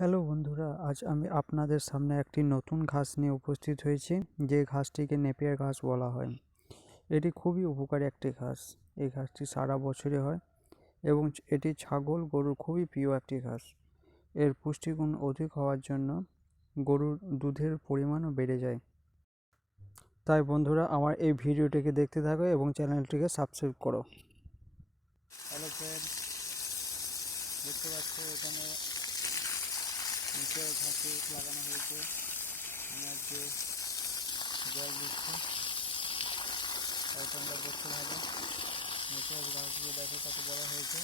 Hello বন্ধুরা, আজ আমি আপনাদের সামনে একটি নতুন ঘাস নিয়ে উপস্থিত হয়েছি, যে ঘাসটিকে নেপিয়ার ঘাস বলা হয়। এটি খুবই উপকারী একটি ঘাস। এই ঘাসটি সারা বছরই হয় এবং এটি ছাগল গরুর খুবই প্রিয় একটি ঘাস। এর পুষ্টিগুণ অধিক হওয়ার জন্য গরুর দুধের পরিমাণও বেড়ে যায়। তাই বন্ধুরা, আমার এই ভিডিওটিকে দেখতে থাকো এবং চ্যানেলটিকে সাবস্ক্রাইব করো। হ্যালো ফ্রেন্ড, দেখতে পাচ্ছ এখানে নিচে ঘাসে লাগানো হয়েছে। আমার যে জল দিচ্ছে তাই তোমরা দেখতে ভালো। নিচে ঘাসগুলো দেখো কত বড় হয়েছে।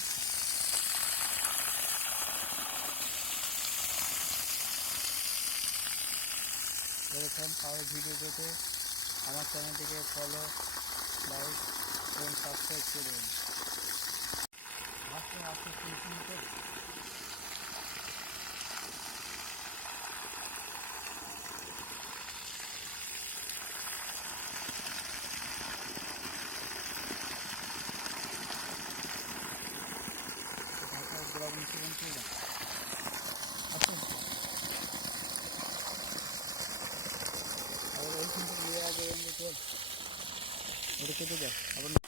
এরকম আরও ভিডিও পেতে আমার চ্যানেলটিকে ফলো, লাইক এবং সাবস্ক্রাইব করে দেবেন। আস্তে আস্তে শুনতে ওটা কেটে দেয় আবার